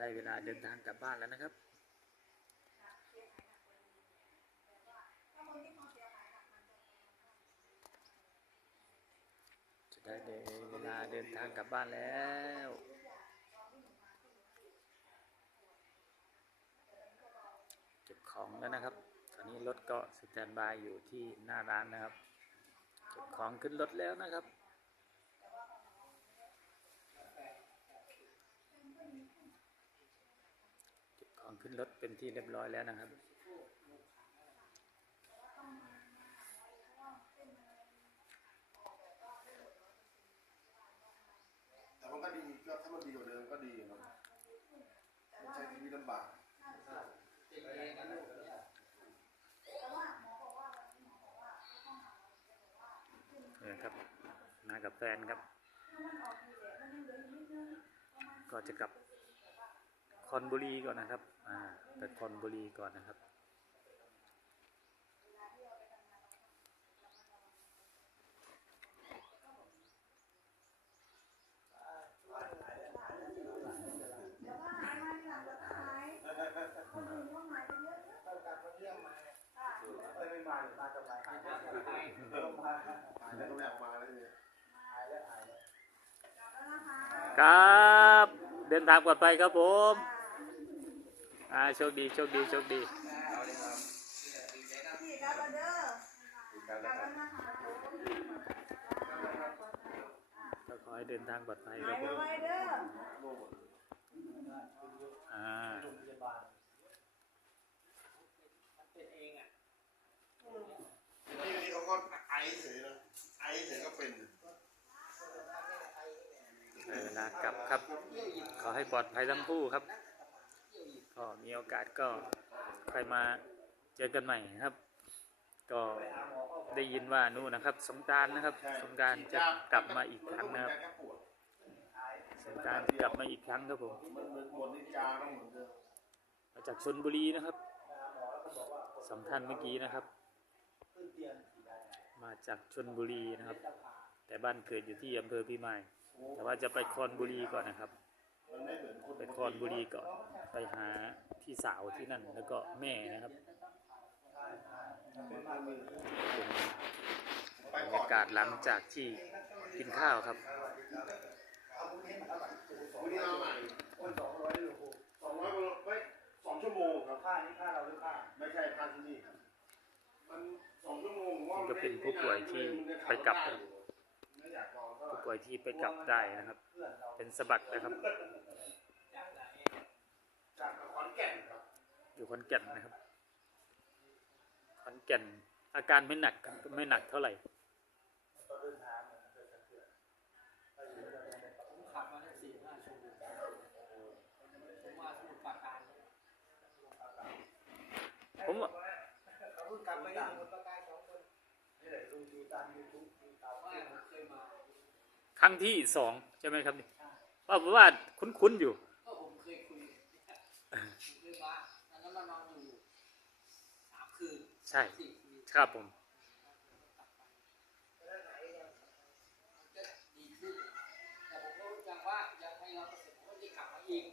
ได้เวลาเดินทางกลับบ้านแล้วนะครับจะได้เวลาเดินทางกลับบ้านแล้วเก็บของแล้วนะครับ ตอนนี้รถก็สแตนบายอยู่ที่หน้าร้านนะครับเก็บของขึ้นรถแล้วนะครับ เก็บ ของขึ้นรถเป็นที่เรียบร้อยแล้วนะครับ แต่มันก็ดีก็ถ้ามันดีกว่าเดิมก็ดีเนาะมันใช้ชีวิตลำบากนี่ครับ มากับแฟนครับ ก็จะกลับ คอนบุรีก่อนนะครับ อ่าไปคอนบุรีก่อนนะครับหายแล้วก็ไม่อยากมาแล้วเนี่ยครับ เดินทางปลอดภัยครับผม อ่าโชคดีโชคดีโชคดีพี่กลับมาเด้อกลับมานะคะก็ขอให้เดินทางปลอดภัยคหารับยผมไวๆเด้ออ่านี่นี่เขาก็ไอเฉยนะไอเฉยก็เป็นได้เวลากลับครับ ขอให้ปลอดภัยทั้งคู่ครับ ก็มีโอกาสก็ค่อยมาเจอกันใหม่นะครับ ก็ได้ยินว่านู่นนะครับ สงการนะครับ สงการจะกลับมาอีกครั้งนะครับแค่ปวดสงการกลับมาอีกครั้งครับผมมาต้องเหมือนเดิมมาจากชนบุรีนะครับสองท่านเมื่อกี้นะครับ มาจากชนบุรีนะครับ แต่บ้านเกิดอยู่ที่อำเภอพิมายแต่ว่าจะไปคอนบุรีก่อนนะครับมันไม่เหมือนคน ไปคอนบุรีก่อนไปหาพี่สาวที่นั่นแล้วก็แม่นะครับเป็นไปบรรก่อนยากาศหลังจากที่กินข้าวครับวันนี้เอาใหม่สองร้อยไม่สองชั่วโมงครับค่านี้ค่าเราหรือค่าไม่ใช่ค่าที่นี่ครับมันสองชั่วโมงผมว่านี่ก็เป็นผู้ป่วยที่ไปกลับครับไม่อยากลองเท่าไหผู้ร่ป่วยที่ไปกลับได้นะครับเพื่อนเราเป็นสะบักนะครับ จากขอนแก่นครับอยู่ขอนแก่นนะครับขอนแก่นอาการไม่หนักครับไม่หนักเท่าไหร่ตอนเดินทางเนี่ยมันเกิดกันเพื่อนเราอยู่ด้วยกันเนี่ยผมขับมาได้สี่ห้าชั่วโมงผมมาสมุทรปราการผมว่าเราเพิ่งกลับไปที่สมุทรปราการสองคนนี่แหละดูดูตามยูทูบดูตามว่าผมเคยมาครั้งที่สองใช่ไหมครับนี่ว่าผมว่าคุ้นๆอยู่ก็ผมเคย ใช่ครับผม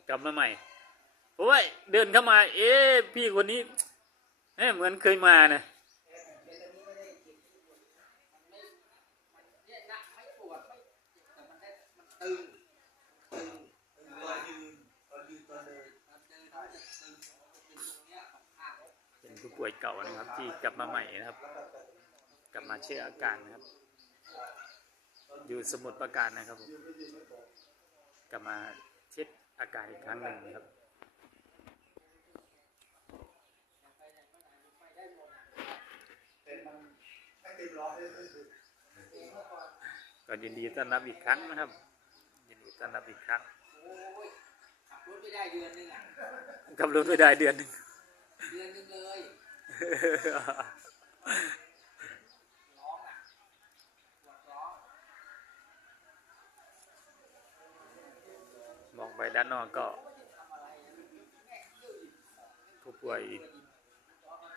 กลับมาใหม่เพราะว่าเดินเข้ามา เอ๊พี่คนนี้เอ๊เหมือนเคยมานะตึงตึงตึงเวลายืน ตอนยืนตอนเดิน มันเดินมันจะตึงตึงตรงเนี้ยของข้าง เป็น ผู้ป่วยเก่านะครับ ที่กลับมาใหม่นะครับ กลับมาเช็คอาการนะครับ อยู่สมุทรปราการนะครับผมกลับมาเช็คอาการอีกครั้งหนึ่งนะครับไปไหนมาไหนไปได้หมดแต่มันไม่เต็มร้อยเลยเองเมื่อก่อนก็ยินดีต้อนรับอีกครั้งนะครับ ยินดีต้อนรับอีกครั้งโอ้ยขับรถไม่ได้เดือนหนึงอะขับรถไม่ได้เดือนหนึ่ง เดือนหนึงเลยร้องอะปวดร้องมองไปด้านนอกก็ทำอะไรอะแม่เที่ยอีกผู้ป่วย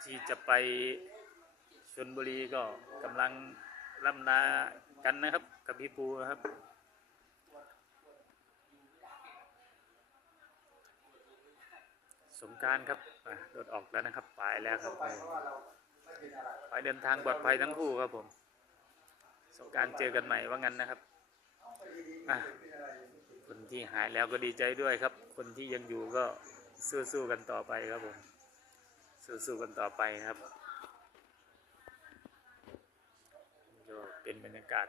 ที่จะไปชนบุรีก็กำลังล่ำลากันนะครับ กับพี่ปูนะครับ สงกรารครับอะรถออกแล้วนะครับไปแล้วครับไปเพราะว่าเราไม่เป็นอะไรไปเดินทางปลอดภัยทั้งคู่ครับผม สงกรารเจอกันใหม่ว่างั้นนะครับอะคนที่หายแล้วก็ดีใจด้วยครับ คนที่ยังอยู่ก็สู้ๆกันต่อไปครับผมสู้ๆกันต่อไปนะครับก็เป็นบรรยากาศ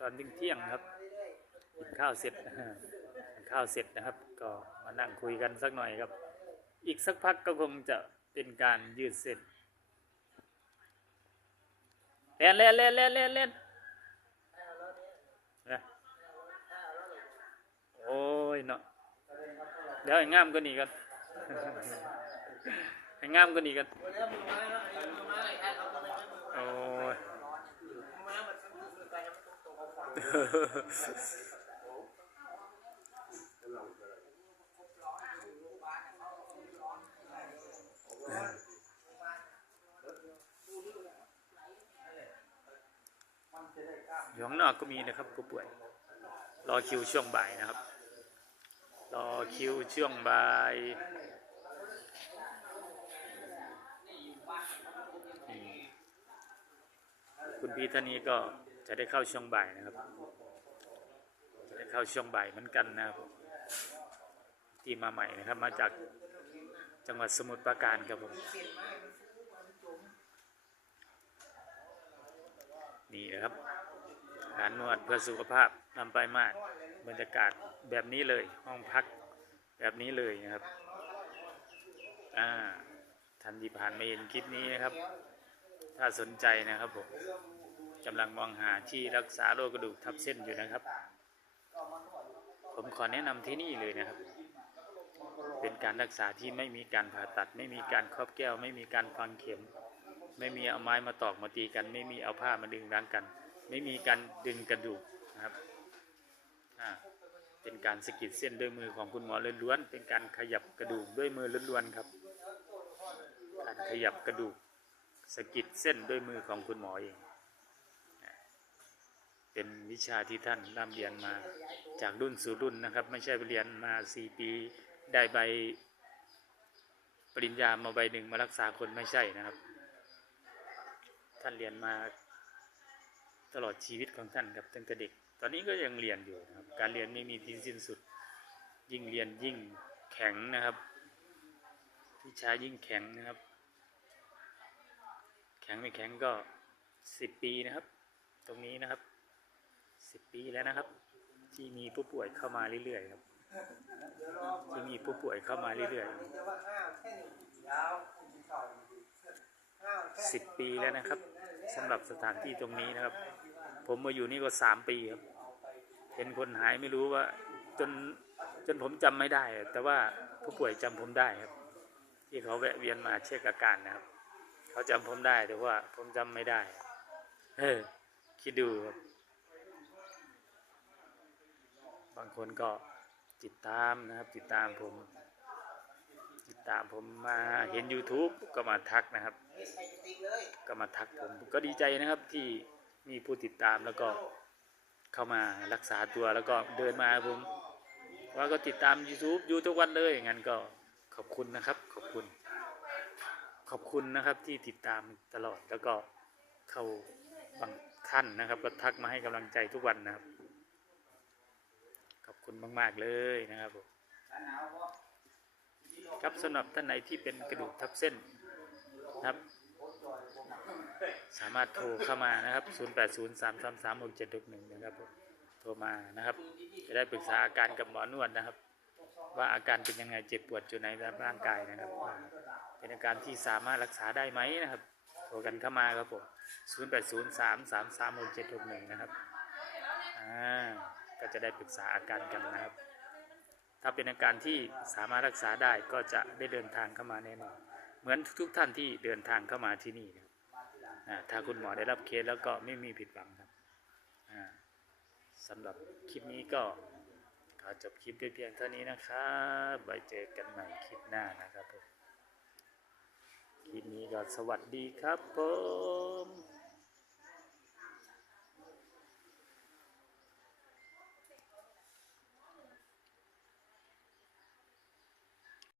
ตอนเที่ยงๆครับกินข้าวเสร็จกินข้าวเสร็จนะครับ ก็มานั่งคุยกันสักหน่อยครับ อีกสักพักก็คงจะเป็นการยืดเส้นเล่นเล่นเล่นเล่นเล่นเล่นโอ้ยเนาะเดี๋ยวให้งามกว่านี้กันให้งามกว่านี้กันนี่ก็ไม่ใช้มือโอ้ย อยู่ข้างนอกก็มีนะครับผู้ป่วย รอคิวช่วงบ่ายนะครับ รอคิวช่วงบ่ายคุณพี่ท่านนี้ก็จะได้เข้าช่วงบ่ายนะครับ จะได้เข้าช่วงบ่ายเหมือนกันนะครับที่มาใหม่นะครับ มาจากจังหวัดสมุทรปราการครับผมนี่นะครับ การนวดเพื่อสุขภาพนำไปมากบรรยากาศแบบนี้เลย ห้องพักแบบนี้เลยนะครับอ่าท่านที่ผ่านมาเห็นคลิปนี้นะครับ ถ้าสนใจนะครับผมกำลังมองหาที่รักษาโรคกระดูกทับเส้นอยู่นะครับ ผมขอแนะนำที่นี่เลยนะครับ เป็นการรักษาที่ไม่มีการผ่าตัด ไม่มีการครอบแก้ว ไม่มีการฟังเข็ม ไม่มีเอาไม้มาตอกมาตีกัน ไม่มีเอาผ้ามาดึงรั้งกัน ไม่มีการดึงกระดูกนะครับเป็นการสกิดเส้นด้วยมือของคุณหมอล้วนๆเป็นการขยับกระดูกด้วยมือล้วนๆครับ การขยับกระดูกสกิดเส้นด้วยมือของคุณหมอเอง เป็นวิชาที่ท่านร่ำเรียนมาจากรุ่นสู่รุ่นนะครับ ไม่ใช่ไปเรียนมาสี่ปีได้ใบปริญญามาใบหนึ่งมารักษาคนไม่ใช่นะครับ ท่านเรียนมา ตลอดชีวิตของท่านครับตั้งแต่เด็ก ตอนนี้ก็ยังเรียนอยู่ครับการเรียนไม่มีที่สิ้นสุด ยิ่งเรียนยิ่งแข็งนะครับวิชายิ่งแข็งนะครับ แข็งไม่แข็งก็สิบปีนะครับ ตรงนี้นะครับสิบปีแล้วนะครับ ที่มีผู้ป่วยเข้ามาเรื่อยๆครับที่มีผู้ป่วยเข้ามาเรื่อยๆสิบปีแล้วนะครับสำหรับสถานที่ตรงนี้นะครับ ผมมาอยู่นี่ก็สามปีครับ เห็นคนหายไม่รู้ว่า จนจนผมจำไม่ได้ แต่ว่าผู้ป่วยจำผมได้ครับ ที่เขาแวะเวียนมาเช็คอาการนะครับ เขาจำผมได้แต่ว่าผมจำไม่ได้ เออ คิดดูครับบางคนก็ติดตามนะครับ ติดตามผม ติดตามผมมาเห็น YouTube ก็มาทักนะครับ ก็มาทักผมก็ดีใจนะครับที่ มีผู้ติดตามแล้วก็เข้ามารักษาตัวแล้วก็เดินมาผมว่าก็ติดตาม YouTube อยู่ทุกวันเลยงั้นก็ขอบคุณนะครับ ขอบคุณ ขอบคุณนะครับที่ติดตามตลอดแล้วก็เข้าบางท่านนะครับ ก็ทักมาให้กำลังใจทุกวันนะครับ ขอบคุณมาก ๆ เลยนะครับผมครับสำหรับท่านไหนที่เป็นกระดูกทับเส้นนะครับามารถโทรเข้ามานะครับ 0803336761นะครับโทรมานะครับ จะได้ปรึกษาอาการกับหมอนวดนะครับ ว่าอาการเป็นยังไงเจ็บปวดจุดไหนตามร่างกายนะครับ เป็นอาการที่สามารถรักษาได้ไหมนะครับโทรกันเข้ามาครับผม0803336761นะครับอ่าก็จะได้ปรึกษาอาการกันนะครับ ถ้าเป็นอาการที่สามารถรักษาได้ก็จะได้เดินทางเข้ามาแน่นอนเหมือนทุกท่านที่เดินทางเข้ามาที่นี่ ถ้าคุณหมอได้รับเคสแล้วก็ไม่มีผิดหวังครับสำหรับคลิปนี้ก็ขอจบคลิปด้วยเพียงเท่านี้นะครับไว้เจอกันใหม่คลิปหน้านะครับผมคลิปนี้ก็สวัสดีครับผม